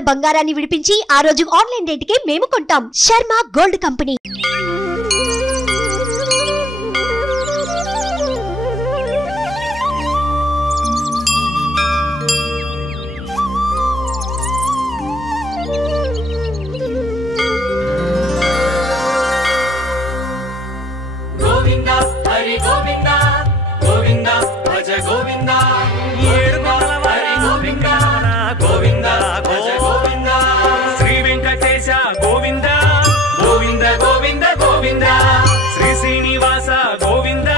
ఉన్న బంగారాన్ని విడిపించి ఆ రోజు ఆన్లైన్ రేటుకే మేము కొంటాం. Sharma gold company. గోవింద హరి గోవింద గోవింద భజ గోవింద హరి గోవింద గోవింద భజ గోవింద శ్రీ వెంకటేశ గోవింద గోవింద గోవింద గోవింద శ్రీ శ్రీనివాస గోవింద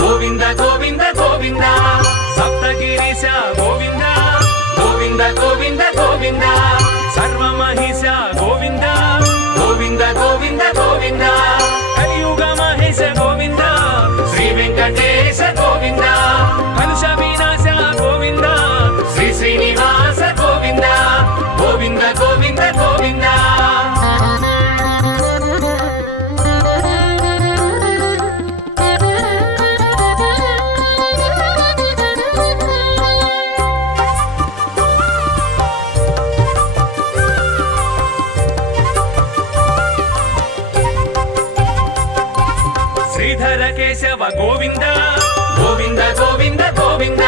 గోవింద గోవింద గోవింద సప్తగిరీశ గోవింద గోవింద గోవింద గోవింద సర్వమహిష గోవింద గోవింద గోవింద గోవింద కలియుగ మహేశ గోవింద శ్రీ వెంకటేశ గోవింద కలుష వినాశ గోవింద శ్రీ శ్రీనివాస గోవింద గోవింద గోవింద గోవింద శ్రీధర కేశవ గోవింద గోవింద గోవింద గోవింద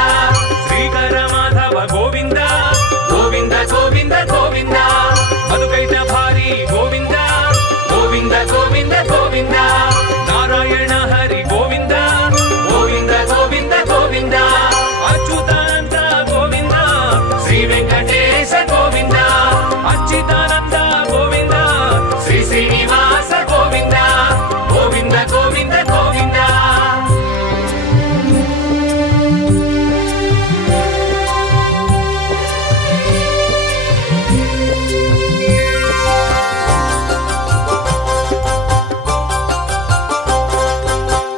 శ్రీకర మాధవ గోవింద గోవింద గోవింద గోవింద మధుకైట భారీ గోవింద గోవింద గోవింద గోవింద నారాయణ హరి గోవింద గోవింద గోవింద గోవింద అచ్యుతానంద గోవింద శ్రీ వెంకటేశ గోవింద అచ్యుతానంద గోవింద శ్రీ శ్రీనివాస గోవింద గోవింద గోవింద గోవింద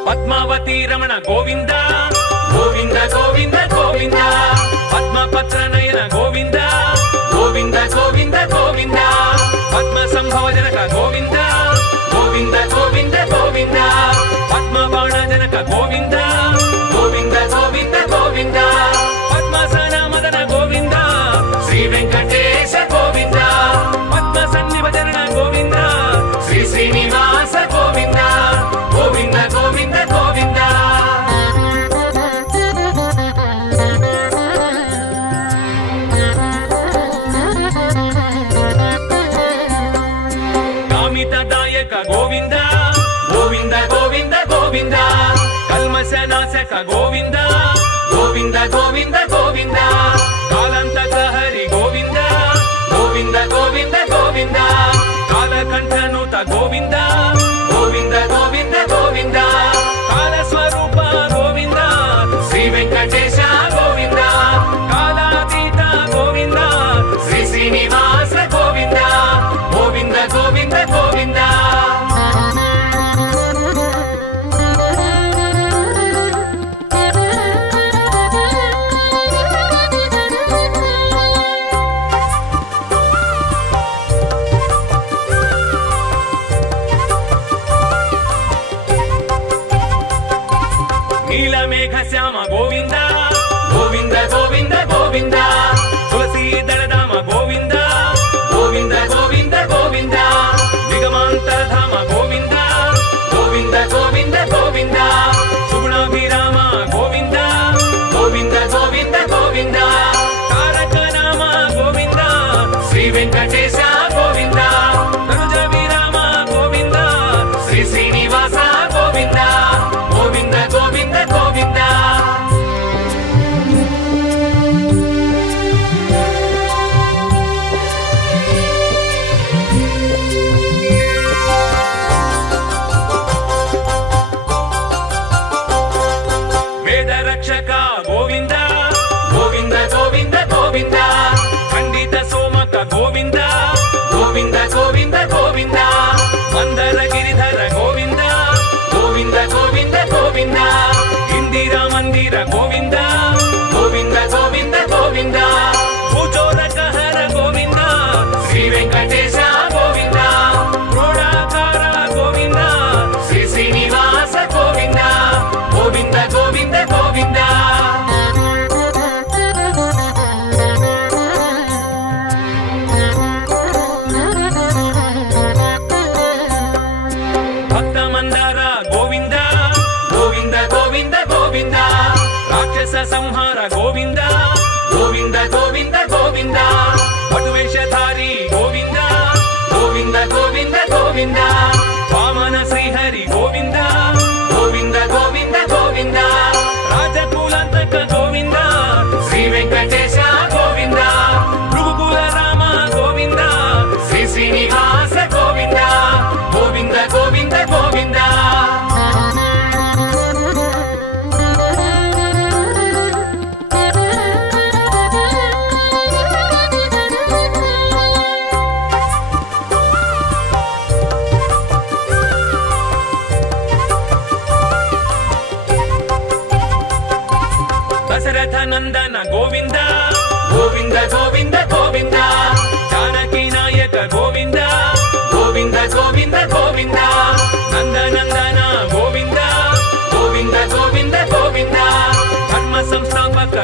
పద్మావతి రమణ గోవింద గోవింద గోవింద గోవింద పద్మపత్ర నయన గోవింద గోవింద గోవింద గోవింద పద్మ సంభవ జనక గోవింద గోవింద గోవింద గోవింద పద్మ బాణ జనక గోవింద గోవింద గోవింద గోవింద పద్మసన మదన గోవింద శ్రీ వెంకటేశ గోవింద పద్మ సన్నిభజన గోవింద శ్రీ శ్రీనివాస గోవింద గోవింద గోవింద గోవింద కామితదాయక గోవింద గోవింద గోవింద గోవింద కల్మష నాశక గోవింద గోవింద గోవింద గోవింద కాలంతక హరి గోవింద గోవింద గోవింద గోవింద కాలకంఠనుత గోవింద గోవింద గోవింద గోవింద కాలస్వరూప గోవింద శ్రీ వెంకటేశ గోవింద కాలాతీత గోవింద శ్రీ శ్రీనివాస గోవింద గోవింద గోవింద గోవింద నీలమేఘ శ్యామ గోవింద గోవింద గోవింద గోవింద తులసీ దళధామ గోవింద గోవింద గోవింద గోవింద నిగమాంతరధామ గోవింద గోవింద గోవింద గోవింద సుగుణాభిరామ గోవింద గోవింద గోవింద గోవింద తారక నామ గోవింద శ్రీ వెంకటేశ గోవింద తనుజ విరామ గోవింద శ్రీ శ్రీనివాస గోవింద గోవింద గోవింద గోవింద వేద రక్షక గోవింద గోవింద గోవింద గోవింద ఖండిత సోమక గోవింద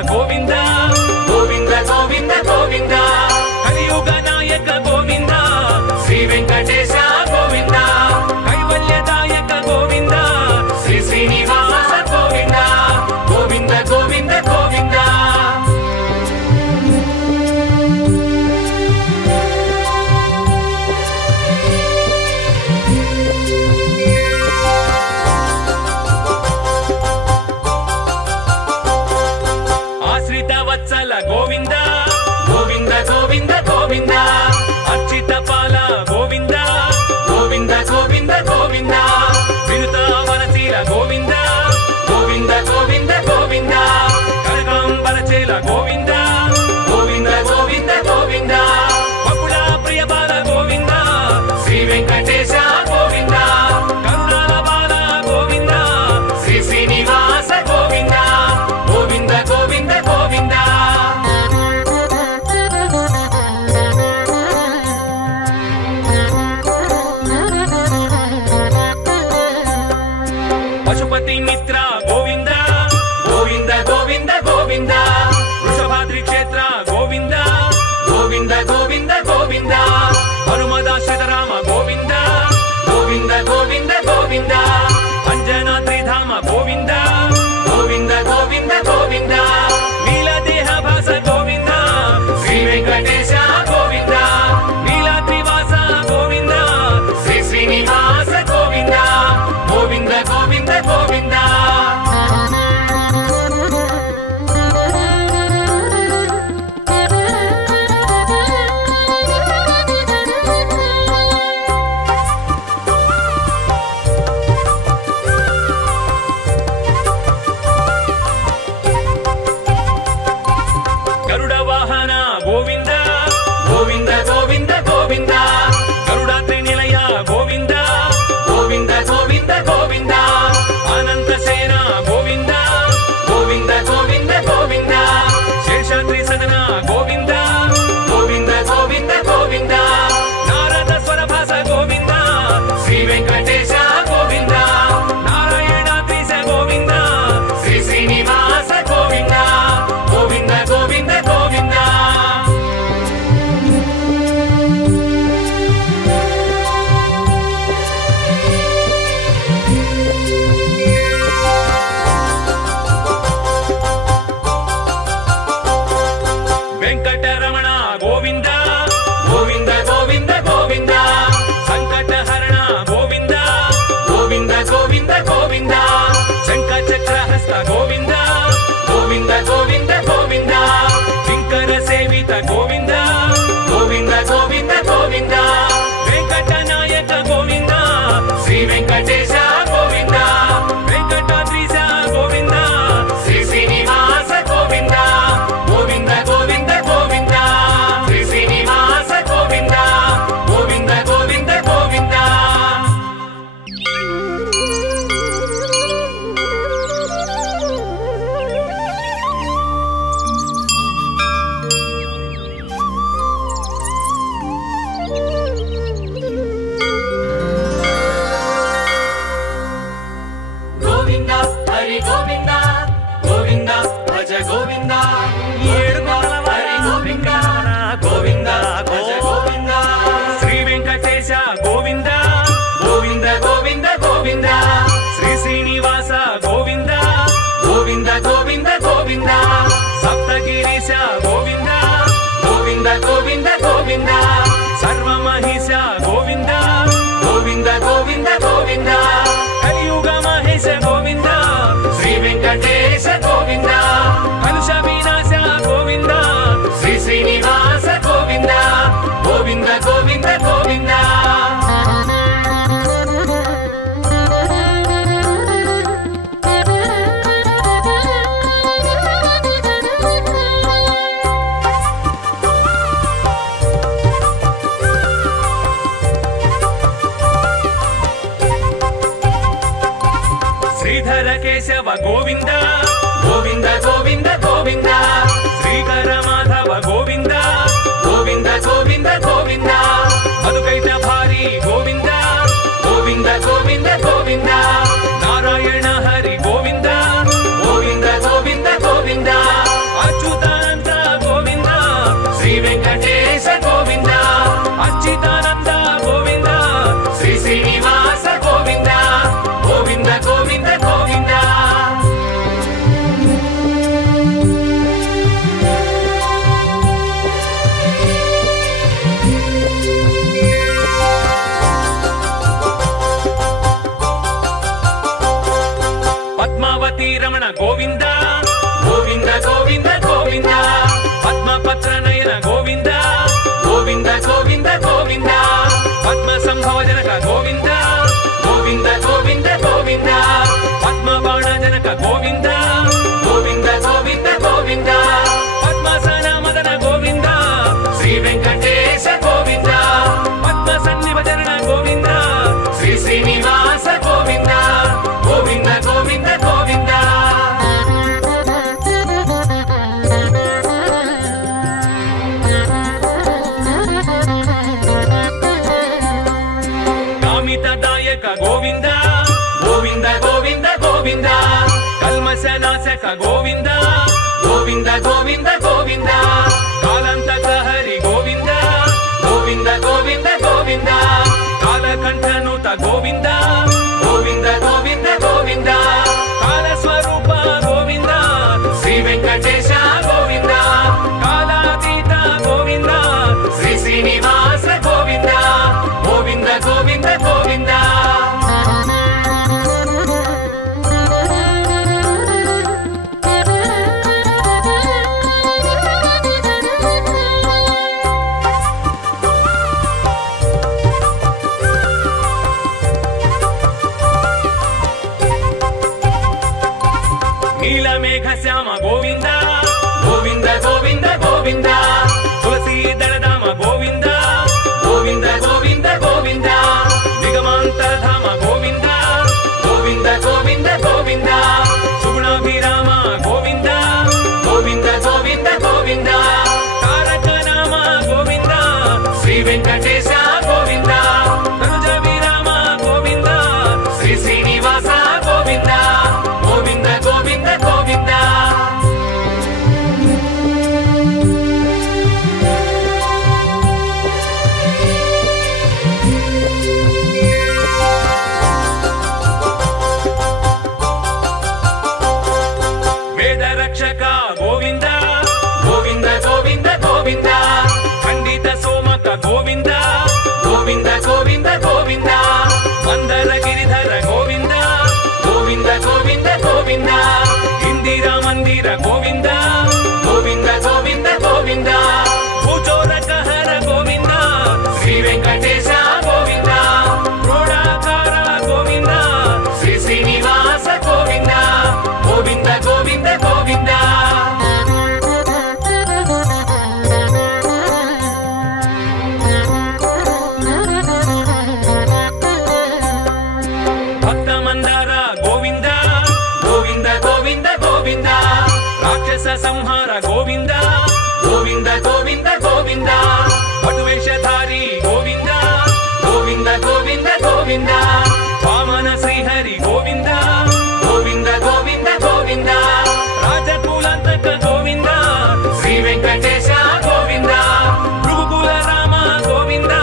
గోవింద గోవింద గోవింద గోవింద కలియుగ నాయక గోవింద శ్రీ వెంకటేశ గోవింద కైవల్యదాయక గోవింద శ్రీ శ్రీనివాస గోవింద గోవింద గోవింద గోవింద వత్సల గోవింద గోవింద గోవింద గోవింద అర్చిత పాల గోవింద గోవింద గోవింద గోవింద వినుత వనశీల గోవింద గోవింద గోవింద గోవింద కనకాంబరచేల గోవింద గోవింద గోవింద గోవింద బకుళ ప్రియ బాల గోవింద శ్రీ వెంకటేశ గోవింద కరుణాల బాల గోవింద శ్రీ శ్రీనివాస గోవింద గోవింద గోవింద గోవింద పశుపతి మిత్ర గోవింద గోవింద గోవింద గోవింద వృషభాద్రి క్షేత్ర గోవింద గోవింద గోవింద గోవింద హనుమదాశ్రిత రామ గోవింద గోవింద గోవింద గోవింద అంజనాద్రి ధామ గోవింద గోవింద గోవింద గోవింద నీలదేహ భాస గోవింద శ్రీ వెంకటేశ గోవింద నీలాద్రివాస గోవింద శ్రీ శ్రీనివాస గోవింద గోవింద గోవింద గోవింద గరుడ వాహన గోవింద గోవింద గోవింద గోవింద గరుడాద్రి నిలయ గోవింద గోవింద గోవింద గోవింద అనంత సేన గోవింద గోవింద గోవింద గోవింద శేషాద్రి సదన గోవింద గోవింద గోవింద గోవింద నారద స్వర భాస గోవింద శ్రీ వెంకటేశ గోవింద నారాయణాద్రీశ గోవింద శ్రీ శ్రీనివాస గోవింద గోవింద గోవింద గోవింద వెంకటరమణ గోవింద గోవింద గోవింద గోవింద సంకటహరణ గోవింద గోవింద గోవింద గోవింద శంఖ చక్రహస్త గోవింద గోవింద గోవింద గోవింద కింకర సేవిత గోవింద గోవింద గోవింద గోవింద వెంకట నాయక గోవింద శ్రీ వెంకటేశ గోవింద వెంకటాద్రీశ గోవింద శ్రీ శ్రీనివాస గోవింద గోవింద గోవింద గోవింద శ్రీ శ్రీనివాస గోవింద గోవింద గోవింద గోవింద గోవింద హరి గోవింద గోవింద భజ గోవింద ఏడు హరి గోవింద గోవింద భజ గోవింద శ్రీ వెంకటేశ గోవింద గోవింద గోవింద గోవింద శ్రీ శ్రీనివాస గోవింద గోవింద గోవింద గోవింద సప్తగిరీశ గోవింద గోవింద గోవింద గోవింద సర్వమహిష గోవింద గోవింద గోవింద గోవింద కలియుగ మహేశ గోవింద శ్రీ వెంకటేశ గోవింద కలుష వినాశ గోవింద శ్రీ శ్రీనివాస గోవింద గోవింద గోవింద గోవింద గోవింద గోవింద గోవింద గోవింద కాలంతక హరి గోవింద గోవింద గోవింద గోవింద కాలకంఠనుత గోవింద గోవింద గోవింద గోవింద కాలస్వరూప గోవింద శ్రీ వెంకటేశ గోవింద కాలాతీత గోవింద శ్రీ శ్రీనివాస గోవింద గోవింద గోవింద గోవింద నీలమేఘ శ్యామ గోవింద గోవింద గోవింద గోవింద తులసీ దళధామ గోవింద గోవింద గోవింద గోవింద దిగమాంతరధామ గోవింద గోవింద గోవింద గోవింద సుగుణాభిరామ గోవింద గోవింద గోవింద గోవింద తారక రామ గోవింద శ్రీ వెంకటేశ గోవింద తనుజ విరామ గోవింద శ్రీ శ్రీనివాస గోవింద గోవింద గోవింద గోవింద వేద రక్షక గోవింద గోవింద గోవింద గోవింద ఖండిత సోమక గోవింద గోవింద గోవింద గోవింద మందర గిరిధర గోవింద గోవింద గోవింద గోవింద ఇందిరా మందిర గోవింద గోవింద గోవింద గోవింద భూచోరక హర గోవింద శ్రీ వెంకటేశ గోవింద క్రోడాకార గోవింద శ్రీ శ్రీనివాస గోవింద గోవింద గోవింద గోవింద భక్త మందార గోవింద గోవింద గోవింద గోవింద రాక్షస సంహార గోవింద గోవింద గోవింద గోవింద పటువేషధారి గోవింద గోవింద గోవింద గోవింద వామన శ్రీహరి గోవింద గోవింద గోవింద గోవింద రాజకులంతక గోవింద శ్రీ వెంకటేశ గోవింద భృగుకుల రామ గోవింద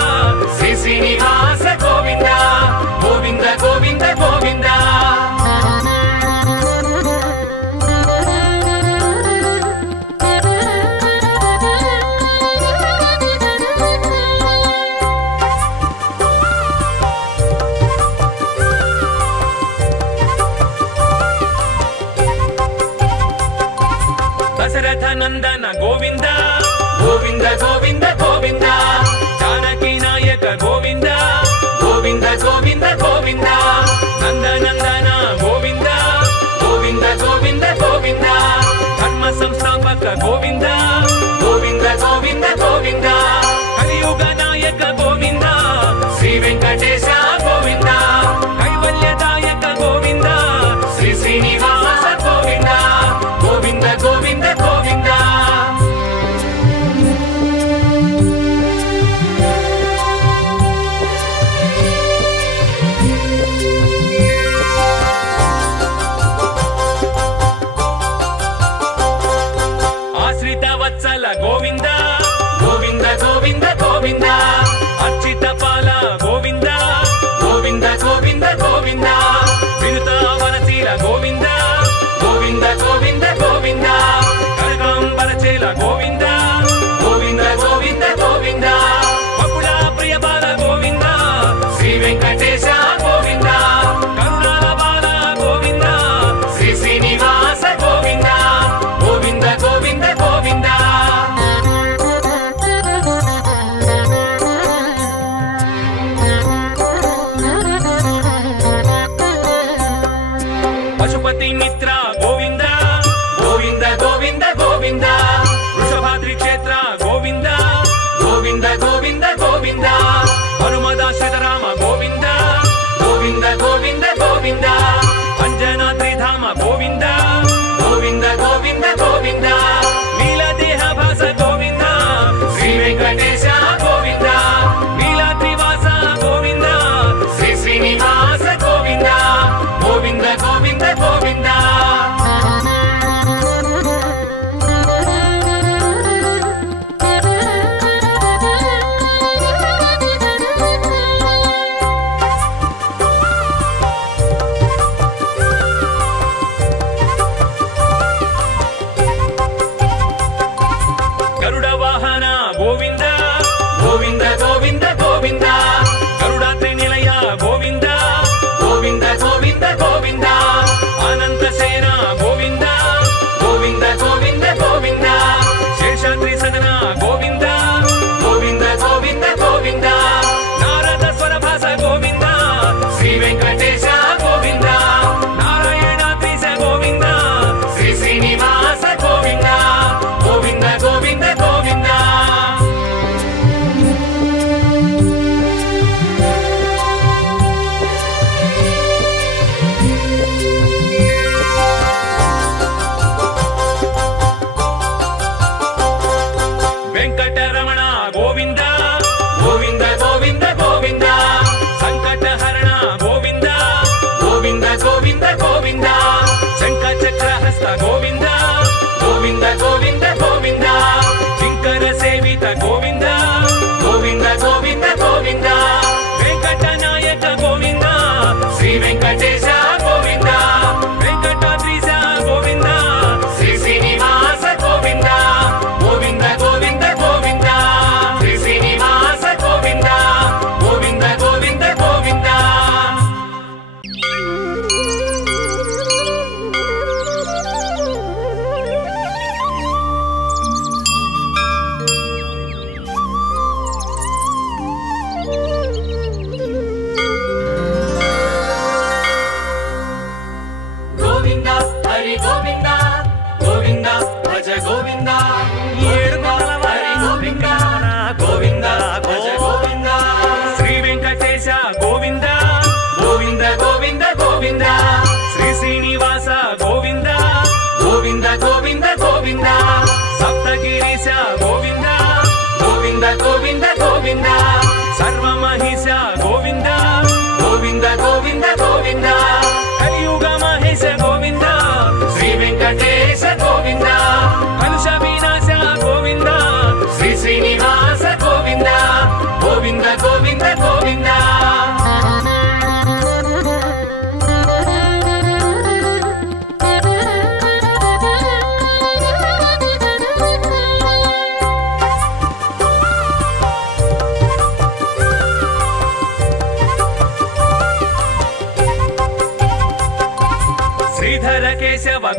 శ్రీ శ్రీనివాస గోవింద గోవింద గోవింద గోవింద దశరథ నందన గోవింద గోవింద గోవింద గోవింద జానకి నాయక గోవింద గోవింద గోవింద గోవింద నందనందన గోవింద గోవింద గోవింద గోవింద ధర్మ సంస్థాపక గోవింద గోవింద గోవింద గోవింద కలియుగ నాయక గోవింద శ్రీ వెంకటేశ గోవింద కైవల్యదాయక గోవింద శ్రీ శ్రీనివాస గోవింద గోవింద గోవింద గోవింద ఆశ్రిత వత్సల గోవింద గోవింద గోవింద గోవింద అర్చిత పాల గోవింద గోవింద గోవింద గోవింద వినుత వనశీల గోవింద గోవింద గోవింద గోవింద కనకాంబరచేల గోవింద గోవింద గోవింద గోవింద బకుళ ప్రియ బాల గోవింద శ్రీ వెంకటేశ గోవింద కరుణాల బాల గోవింద శ్రీ శ్రీనివాస గోవింద గోవింద గోవింద గోవింద పశుపతి మిత్ర గోవింద గోవింద గోవింద గోవింద వృషభాద్రి క్షేత్ర గోవింద గోవింద గోవింద గోవింద హనుమదాశ్రిత రామ గోవింద గోవింద గోవింద గోవింద అంజనాద్రిధామ గోవింద గోవింద గోవింద గోవింద నీలదేహ భాస గోవింద శ్రీ వెంకటేశ గోవింద నీలాద్రివాస గోవింద శ్రీ శ్రీనివాస గోవింద గోవింద గోవింద గోవింద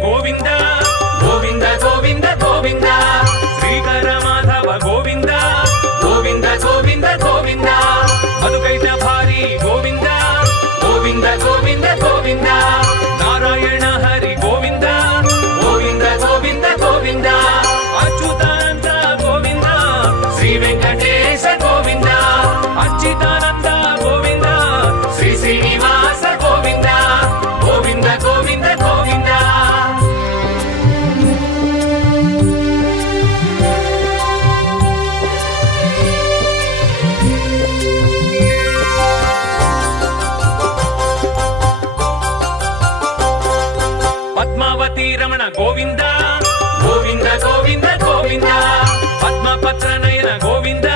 గోవింద గోవింద గోవింద గోవింద శ్రీకర మాధవ గోవింద గోవింద గోవింద గోవింద మధుకైట భారీ గోవింద గోవింద గోవింద గోవింద నారాయణ హరి గోవింద గోవింద గోవింద గోవింద అచ్యుతానంద గోవింద శ్రీ వెంకటేశ గోవింద అచ్యుతానంద గోవింద శ్రీ శ్రీనివాస గోవింద గోవింద గోవింద గోవింద పద్మావతి రమణ గోవింద గోవింద గోవింద గోవింద పద్మపత్ర నయన గోవింద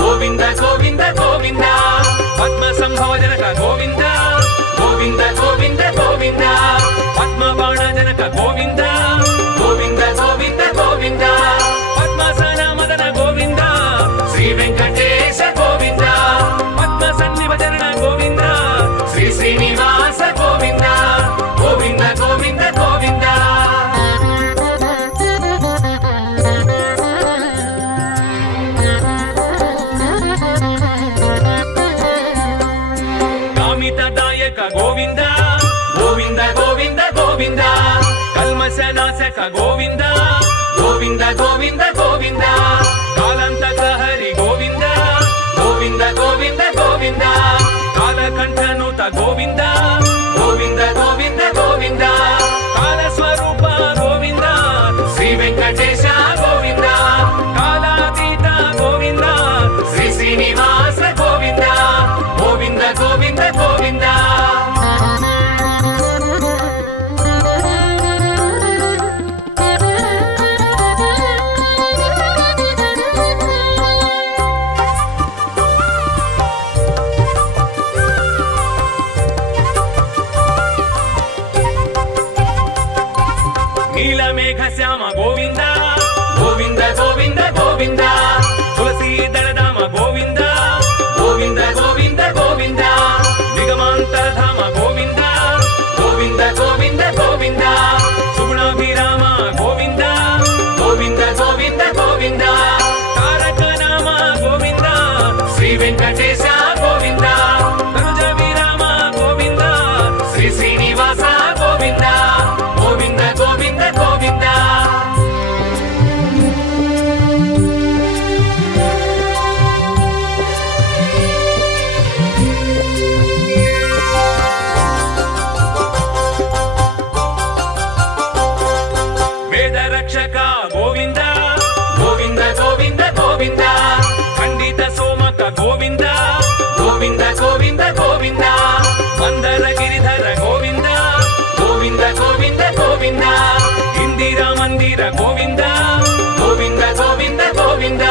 గోవింద గోవింద గోవింద పద్మ సంభవ జనక గోవింద గోవింద గోవింద గోవింద పద్మ బాణ జనక గోవింద గోవింద గోవింద గోవింద పద్మాసన మదన గోవింద శ్రీ వెంకటేశ గోవింద పద్మ సన్నిభజన గోవింద శ్రీ శ్రీనివాస గోవింద గోవింద గోవింద గోవింద కామితదాయక గోవింద గోవింద గోవింద గోవింద కల్మశనాశక గోవింద గోవింద గోవింద గోవింద కాలంతక హరి గోవింద గోవింద గోవింద గోవింద కాలకంఠనుత గోవింద గోవింద గోవింద గోవింద కాలస్వరూప గోవింద శ్రీ వెంకటేశ గోవింద కాలాతీత గోవింద శ్రీ శ్రీనివాస గోవింద గోవింద గోవింద గోవింద నీలమేఘ శ్యామ గోవింద గోవింద గోవింద గోవింద తులసీ దళధామ గోవింద గోవింద గోవింద గోవింద నిగమాంతరధామ గోవింద గోవింద గోవింద గోవింద సుగుణాభిరామ గోవింద గోవింద గోవింద గోవింద తారక నామ గోవింద శ్రీ వెంకటేశ గోవింద తనుజ విరామ గోవింద శ్రీ శ్రీనివాస గోవింద గోవింద గోవింద గోవింద వేద రక్షక గోవింద గోవింద గోవింద గోవింద ఖండిత సోమక గోవింద గోవింద గోవింద గోవింద మందర గిరిధర గోవింద గోవింద గోవింద గోవింద ఇందిరా మందిర గోవింద గోవింద గోవింద గోవింద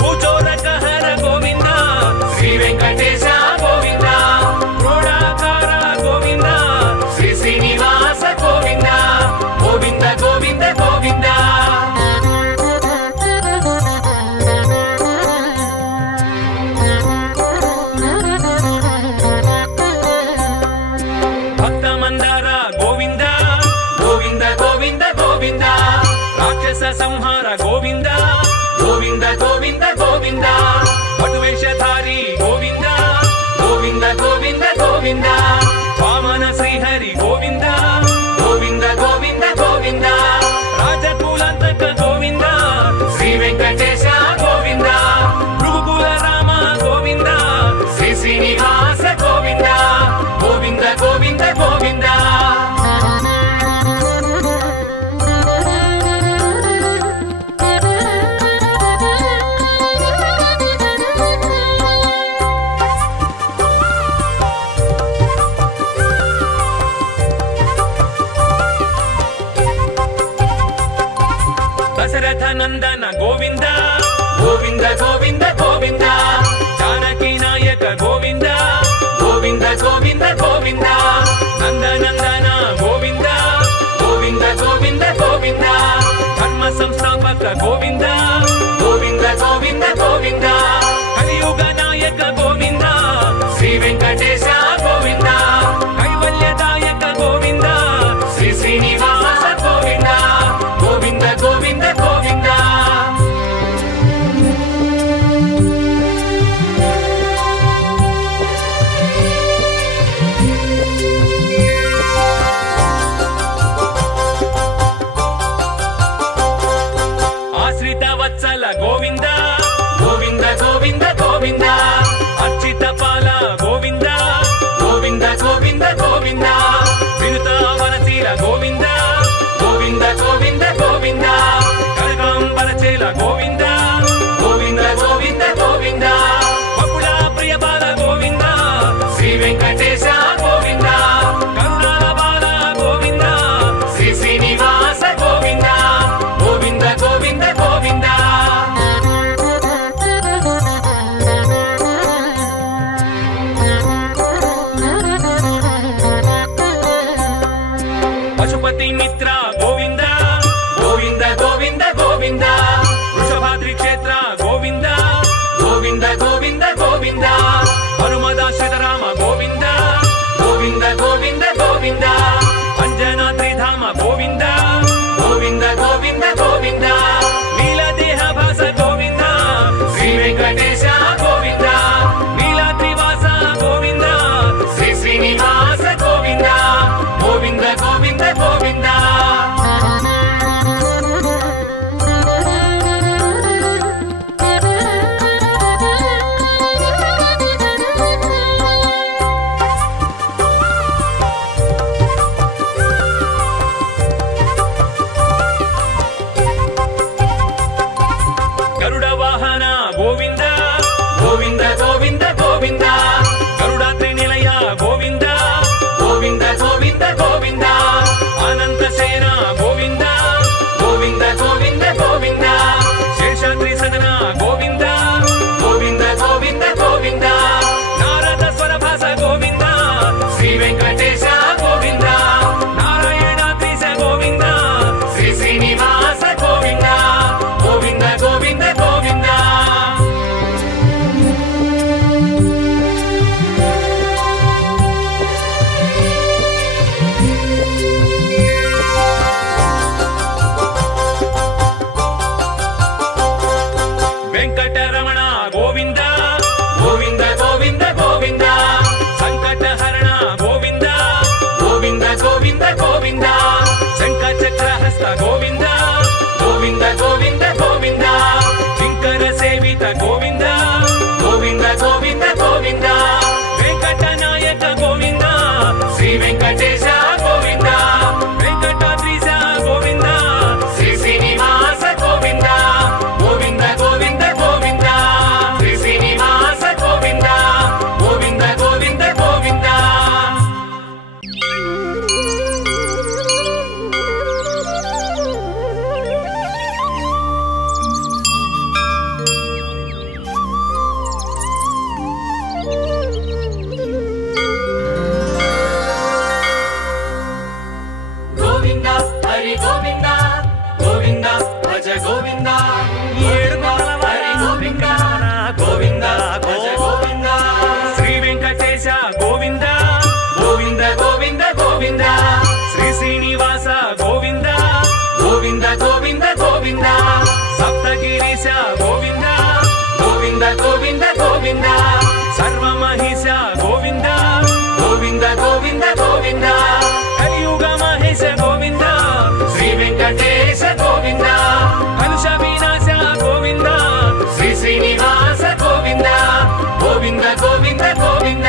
భూచోరక హర గోవింద శ్రీ వెంకటేశ గోవింద క్రోడాకార గోవింద శ్రీ శ్రీనివాస గోవింద గోవింద గోవింద గోవింద భక్త మందార గోవింద గోవింద గోవింద గోవింద రాక్షస సంహార గోవింద గోవింద గోవింద గోవింద పటువేషధారి గోవింద గోవింద గోవింద గోవింద వామన శ్రీహరి గోవింద గోవింద గోవింద గోవింద రాజకులంతక గోవింద శ్రీ వెంకటేశ గోవింద భృగుకుల రామ గోవింద శ్రీ శ్రీనివాస గోవింద గోవింద గోవింద గోవింద గోవింద గోవింద గోవింద హనుమదాశ్రిత రామ గోవింద గోవింద గోవింద గోవింద అంజనాద్రిధామ గోవింద గోవింద గోవింద గోవింద నీలదేహ భాస గోవింద శ్రీ వెంకటేశ గోవింద నీలాద్రివాస గోవింద శ్రీ శ్రీనివాస గోవింద గోవింద గోవింద గోవింద గరుడ వాహన గోవింద గోవింద గోవింద గోవింద గరుడాద్రి నిలయ గోవింద గోవింద గోవింద గోవింద అనంత సేన గోవింద గోవింద గోవింద గోవింద శేషాద్రి సదన గోవింద గోవింద గోవింద గోవింద నారద స్వర భాస గోవింద శ్రీ వెంకటేశ గోవింద నారాయణాద్రీశ గోవింద శ్రీ శ్రీనివాస గోవింద గోవింద గోవింద గోవింద వెంకటరమణ గోవింద గోవింద గోవింద గోవింద సంకటహరణ గోవింద గోవింద గోవింద గోవింద శంఖచక్రహస్త గోవింద గోవింద గోవింద గోవింద కింకర సేవిత గోవింద గోవింద గోవింద గోవింద వెంకటనాయక గోవింద శ్రీ వెంకటేశ గోవింద వెంకటాద్రీశ గోవింద శ్రీ శ్రీనివాస గోవింద గోవింద గోవింద గోవింద శ్రీ శ్రీనివాస గోవింద గోవింద గోవింద గోవింద గోవింద హరి గోవింద గోవింద భజ గోవింద ఏడు కొండల హరి గోవింద గోవింద భజ గోవింద శ్రీ వెంకటేశ గోవింద గోవింద గోవింద గోవింద శ్రీ శ్రీనివాస గోవింద గోవింద గోవింద గోవింద సప్తగిరీశ గోవింద గోవింద గోవింద గోవింద సర్వమహిష గోవింద గోవింద గోవింద గోవింద కలియుగ మహేశ గోవింద శ్రీ వెంకటేశ గోవింద కలుష వినాశ గోవింద శ్రీ శ్రీనివాస గోవింద గోవింద గోవింద గోవింద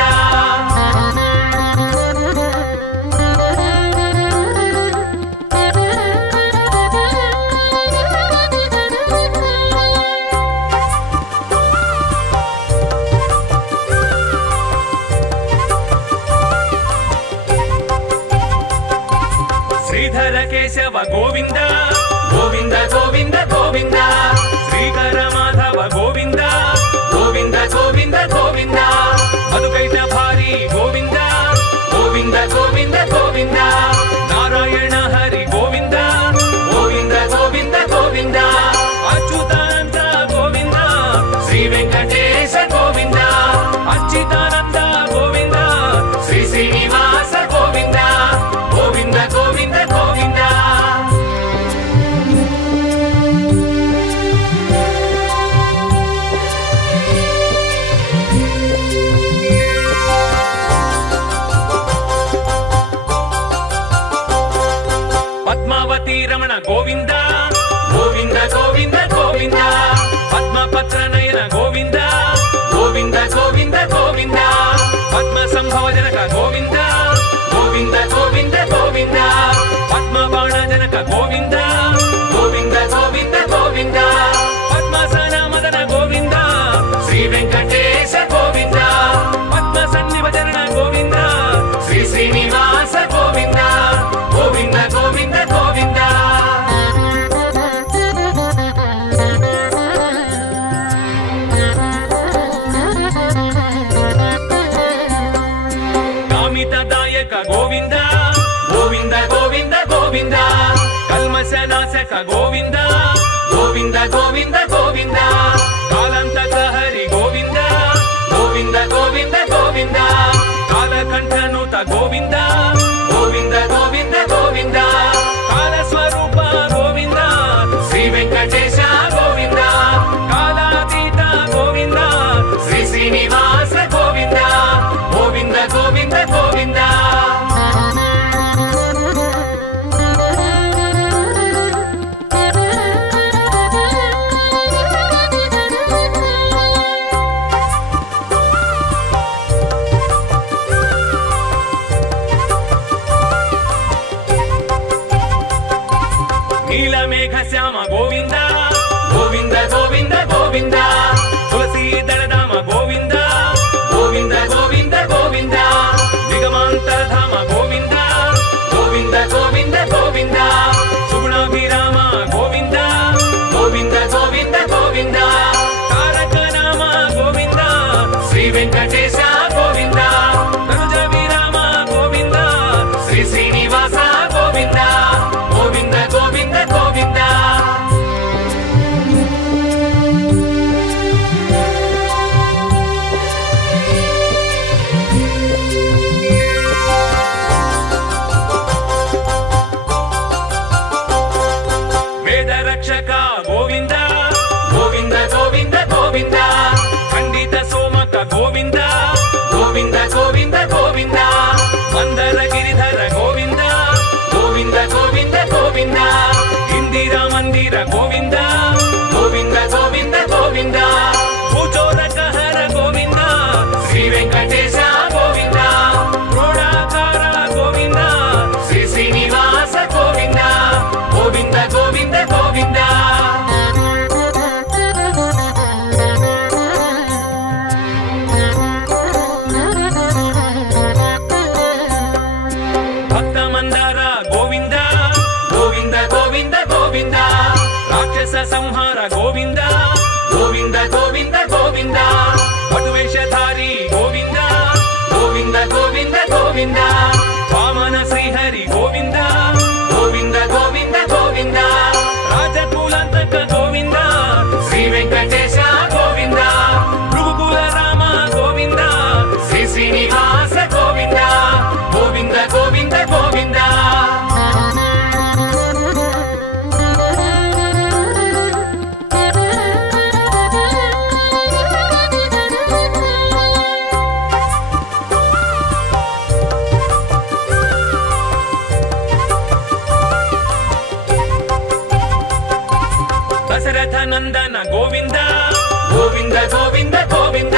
శ్రీధర కేశవ గోవింద గోవింద గోవింద గోవింద శ్రీకర మాధవ గోవింద గోవింద గోవింద గోవింద మధుకైట భారీ గోవింద గోవింద గోవింద గోవింద నారాయణ హరి గోవింద గోవింద గోవింద గోవింద అచ్యుతానంద గోవింద శ్రీ వెంకటేశ గోవింద అచ్యుతానంద గోవింద శ్రీ శ్రీనివాస గోవింద గోవింద గోవింద గోవింద పద్మావతి రమణ గోవింద గోవింద గోవింద గోవింద పద్మపత్ర నయన గోవింద గోవింద గోవింద గోవింద పద్మ సంభవ జనక గోవింద గోవింద గోవింద గోవింద పద్మ బాణ జనక గోవింద గోవింద గోవింద గోవింద పద్మాసన మదన గోవింద శ్రీ వెంకటేశ గోవింద పద్మ సన్నిభ చరణ గోవింద శ్రీ శ్రీనివాస గోవింద గోవింద గోవింద గోవింద కామితదాయక గోవింద గోవింద గోవింద గోవింద కల్మశనాశక గోవింద గోవింద గోవింద గోవింద కాలంతక హరి గోవింద నీలకంఠనుత గోవింద గోవింద గోవింద గోవింద కాలస్వరూప గోవింద శ్రీ వెంకటేశ గోవింద కాలాతీత గోవింద శ్రీ శ్రీనివాస గోవింద గోవింద గోవింద గోవింద నీలమేఘ శ్యామ గోవింద గోవింద గోవింద గోవింద తులసీదళధామ గోవింద గోవింద గోవింద గోవింద దిగమాంతరధామ గోవింద గోవింద గోవింద గోవింద సుగుణాభిరామ గోవింద గోవింద గోవింద గోవింద తారక రామ గోవింద శ్రీ వెంకటేశ గోవింద తనుజ విరామ గోవింద శ్రీ శ్రీనివాస గోవింద గోవింద గోవింద గోవింద వేద రక్షక గోవింద గోవింద గోవింద గోవింద ఖండిత సోమక గోవింద గోవింద గోవింద గోవింద మందర గిరిధర గోవింద గోవింద గోవింద గోవింద ఇందిరా మందిర గోవింద గోవింద గోవింద గోవింద భూచోరకహర గోవింద శ్రీ వెంకటేశ గోవింద క్రోడాకార గోవింద శ్రీ శ్రీనివాస గోవింద గోవింద గోవింద గోవింద భక్త మందార గోవింద గోవింద గోవింద గోవింద రాక్షస సంహార గోవింద గోవింద గోవింద గోవింద పటువేషధారి గోవింద గోవింద గోవింద గోవింద వామన శ్రీహరి గోవింద గోవింద గోవింద గోవింద రాజకులంతక గోవింద శ్రీ వెంకటేశ గోవింద భృగుకుల రామ గోవింద శ్రీ శ్రీనివాస గోవింద గోవింద గోవింద గోవింద దశరథ నందన గోవింద గోవింద గోవింద గోవింద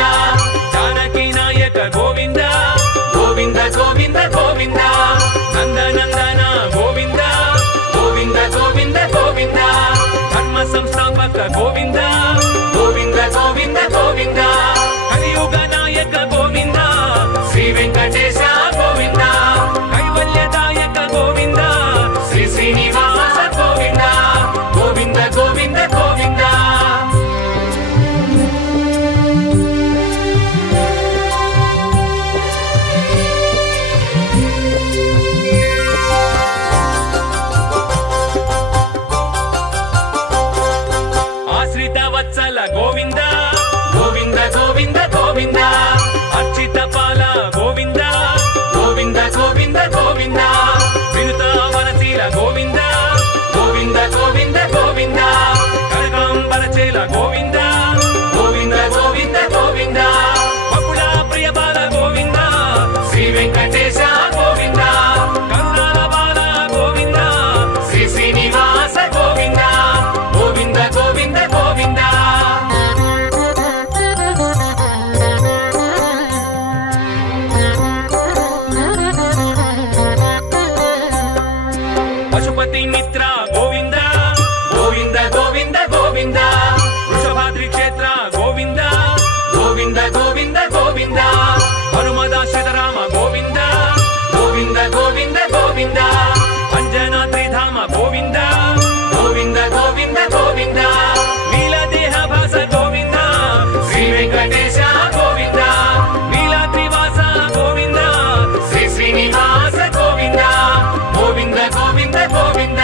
జానకి నాయక గోవింద గోవింద గోవింద గోవింద నందనందన గోవింద గోవింద గోవింద గోవింద ధర్మ సంస్థాపక గోవింద గోవింద గోవింద గోవింద కలియుగ నాయక గోవింద శ్రీ వెంకటేశ గోవింద కైవల్యదాయక గోవింద శ్రీ శ్రీనివాస గోవింద గోవింద గోవింద గోవింద ఆశ్రిత వత్సల గోవింద గోవింద గోవింద గోవింద అర్చిత పాల గోవింద గోవింద గోవింద గోవింద వినుత వనశీల గోవింద గోవింద గోవింద గోవింద కనకాంబరచేల గోవింద గోవింద గోవింద గోవింద బకుళ ప్రియ బాల గోవింద శ్రీ వెంకటేశ గోవింద కరుణాల బాల గోవింద శ్రీ శ్రీనివాస గోవింద గోవింద గోవింద గోవింద పశుపతి మిత్ర గోవింద గోవింద గోవింద గోవింద వృషభాద్రి క్షేత్ర గోవింద గోవింద గోవింద గోవింద హనుమదాశ్రిత రామ గోవింద గోవింద గోవింద గోవింద అంజనాద్రిధామ గోవింద గోవింద గోవింద గోవింద నీలదేహ భాస గోవింద శ్రీ వెంకటేశ గోవింద నీలాద్రివాస గోవింద శ్రీ శ్రీనివాస గోవింద గోవింద గోవింద గోవింద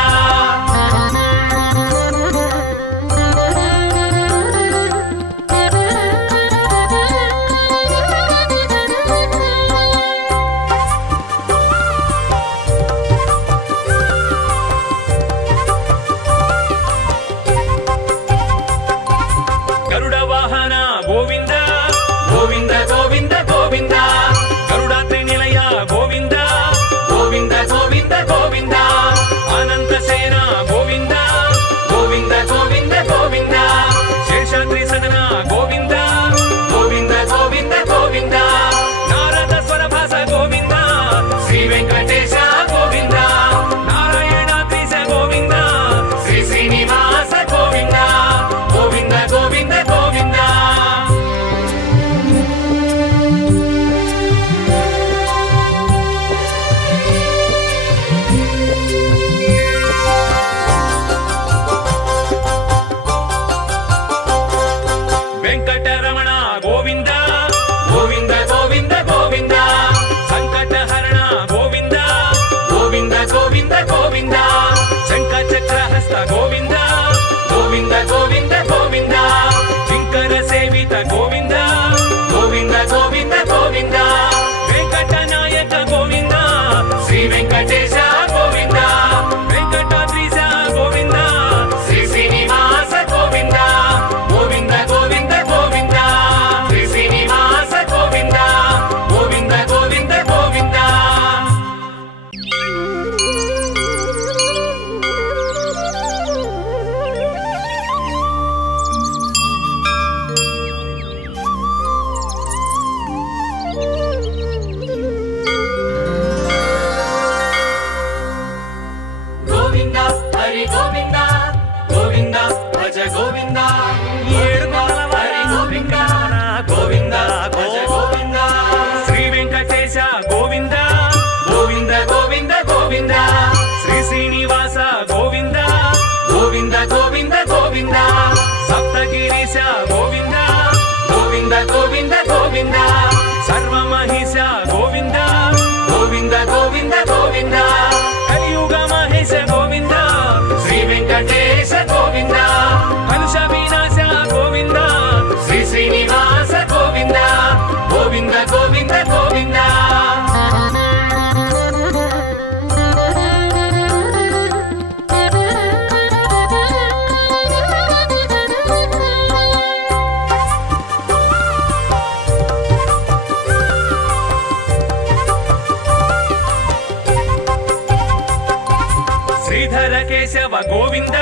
గోవింద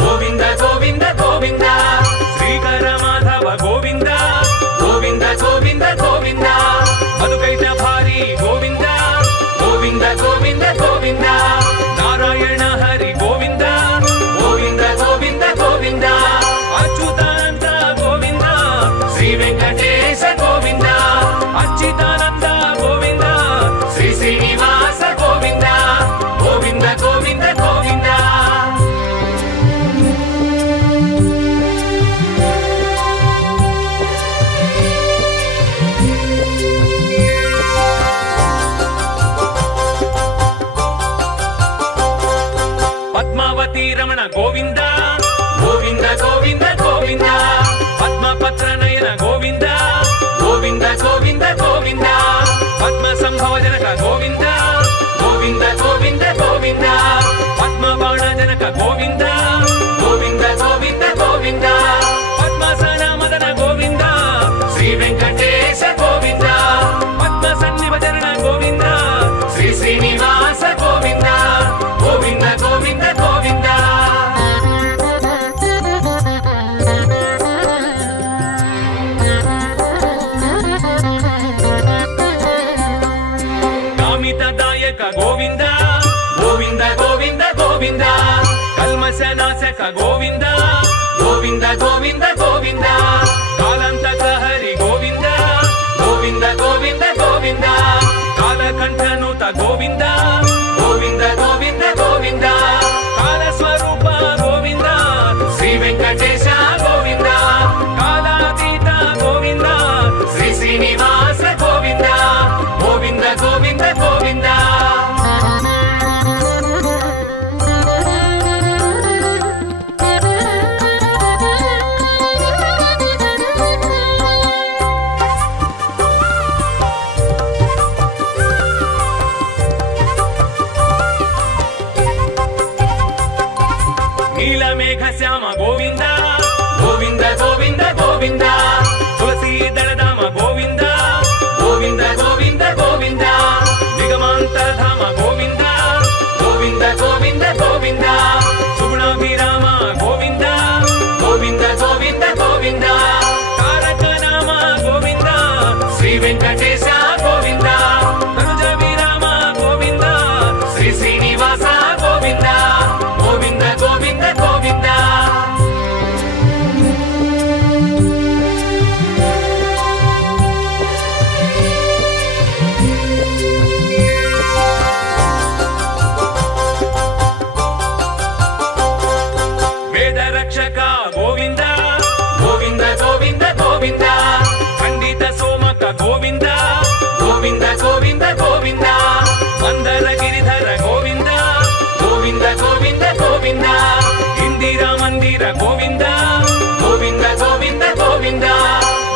గోవింద గోవింద గోవింద శ్రీకర మాధవ గోవింద గోవింద గోవింద గోవింద మధుకైట భారీ గోవింద గోవింద గోవింద గోవింద నారాయణ హరి గోవింద గోవింద గోవింద గోవింద అచ్యుతానంద గోవింద శ్రీ వెంకటేశ గోవింద అచ్యుతానంద గోవింద శ్రీ శ్రీనివాస గోవింద గోవింద గోవింద గోవింద పద్మావతి రమణ గోవింద గోవింద గోవింద గోవింద పద్మపత్ర నయన గోవింద గోవింద గోవింద గోవింద పద్మ సంభవ జనక గోవింద గోవింద గోవింద గోవింద పద్మ బాణ జనక గోవింద గోవింద గోవింద గోవింద పద్మసన మదన గోవింద శ్రీ వెంకటేశ గోవింద పద్మ సన్నిభజన గోవింద శ్రీ శ్రీనివాస గోవింద గోవింద గోవింద గోవింద కామితదాయక గోవింద గోవింద గోవింద గోవింద కల్మశనాశక గోవింద గోవింద గోవింద గోవింద కాలంతక హరి గోవింద గోవింద గోవింద గోవింద కాలకంఠనుత గోవింద గోవింద గోవింద గోవింద కాలస్వరూప గోవింద శ్రీ వెంకటేశ గోవింద కాలాతీత గోవింద శ్రీ శ్రీనివాస గోవింద గోవింద గోవింద గోవింద నీలమేఘ శ్యామ గోవింద గోవింద గోవింద గోవింద తులసీ దళధామ గోవింద గోవింద గోవింద గోవింద నిగమాంతరధామ గోవింద గోవింద గోవింద గోవింద సుగుణాభిరామ గోవింద గోవింద గోవింద గోవింద తారక నామ గోవింద శ్రీ వెంకటేశ గోవింద తనుజ విరామ గోవింద శ్రీ శ్రీనివాస గోవింద గోవింద గోవింద గోవింద వేద రక్షక గోవింద గోవింద గోవింద గోవింద ఖండిత సోమక గోవింద గోవింద గోవింద గోవింద మందర గిరిధర గోవింద గోవింద గోవింద గోవింద ఇందిరా మందిర గోవింద గోవింద గోవింద గోవింద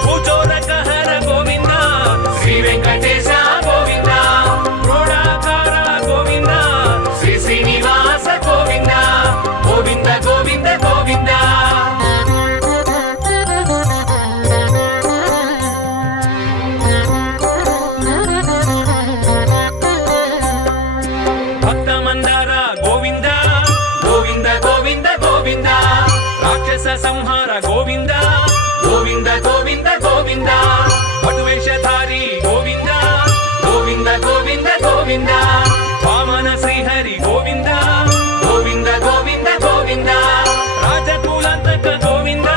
భూచోరక హర గోవింద శ్రీ వెంకటేశ గోవింద క్రోడాకార గోవింద శ్రీ శ్రీనివాస గోవింద గోవింద గోవింద గోవింద భక్త మందార గోవింద గోవింద గోవింద గోవింద రాక్షస సంహార గోవింద గోవింద గోవింద గోవింద పటువేషధారి గోవింద గోవింద గోవింద గోవింద వామన శ్రీహరి గోవింద గోవింద గోవింద గోవింద రాజకులంతక గోవింద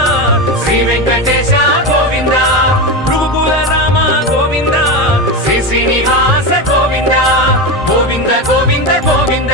శ్రీ వెంకటేశ గోవింద భృగుకుల రామ గోవింద శ్రీ శ్రీనివాస గోవింద గోవింద గోవింద గోవింద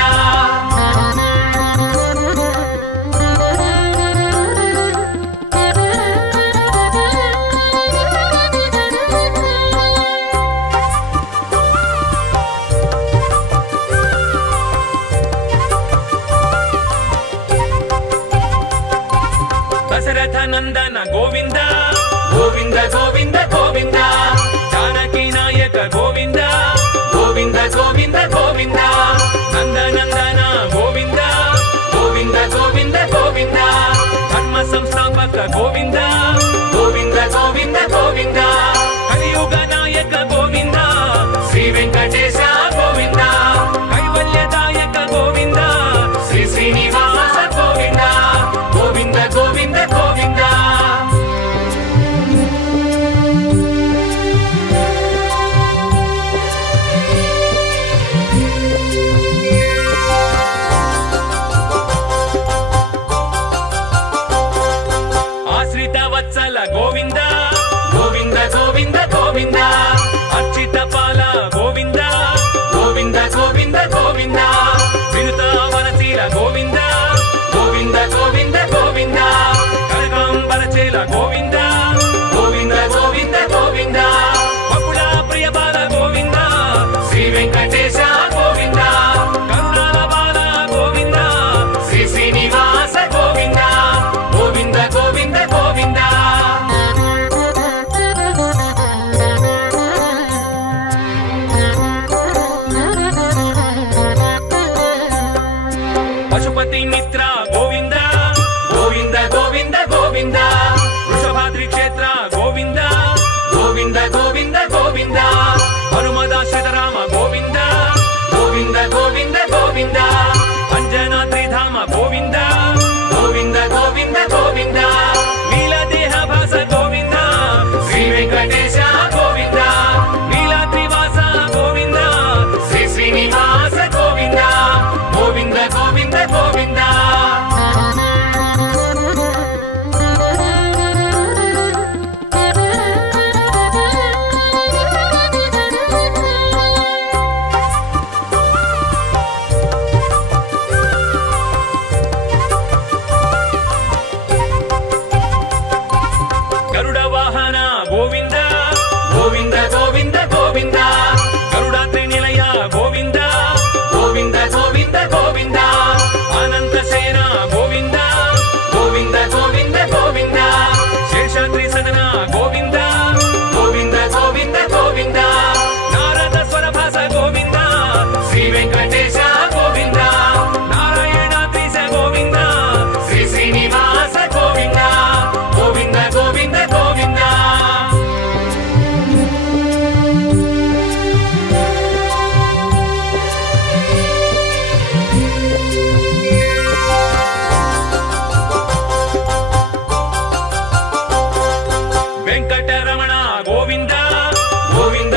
గోవింద గోవింద గోవింద హనుమదాశ్రిత రామ గోవింద గోవింద గోవింద గోవింద అంజనాద్రిధామ గోవింద గోవింద గోవింద గోవింద నీలదేహ భాస గోవింద శ్రీ వెంకటేశ గోవింద నీలాద్రివాస గోవింద శ్రీ శ్రీనివాస గోవింద గోవింద గోవింద గోవింద గరుడ వాహన గోవింద గోవింద గోవింద గోవింద గరుడాద్రి నిలయ గోవింద గోవింద గోవింద గోవింద అనంత సేన గోవింద గోవింద గోవింద గోవింద శేషాద్రి సదన గోవింద గోవింద గోవింద గోవింద నారద స్వరభాస గోవింద శ్రీ వెంకటేశ గోవింద నారాయణాద్రీశ గోవింద శ్రీ శ్రీనివాస గోవింద గోవింద గోవింద గోవింద వెంకటరమణ గోవింద గోవింద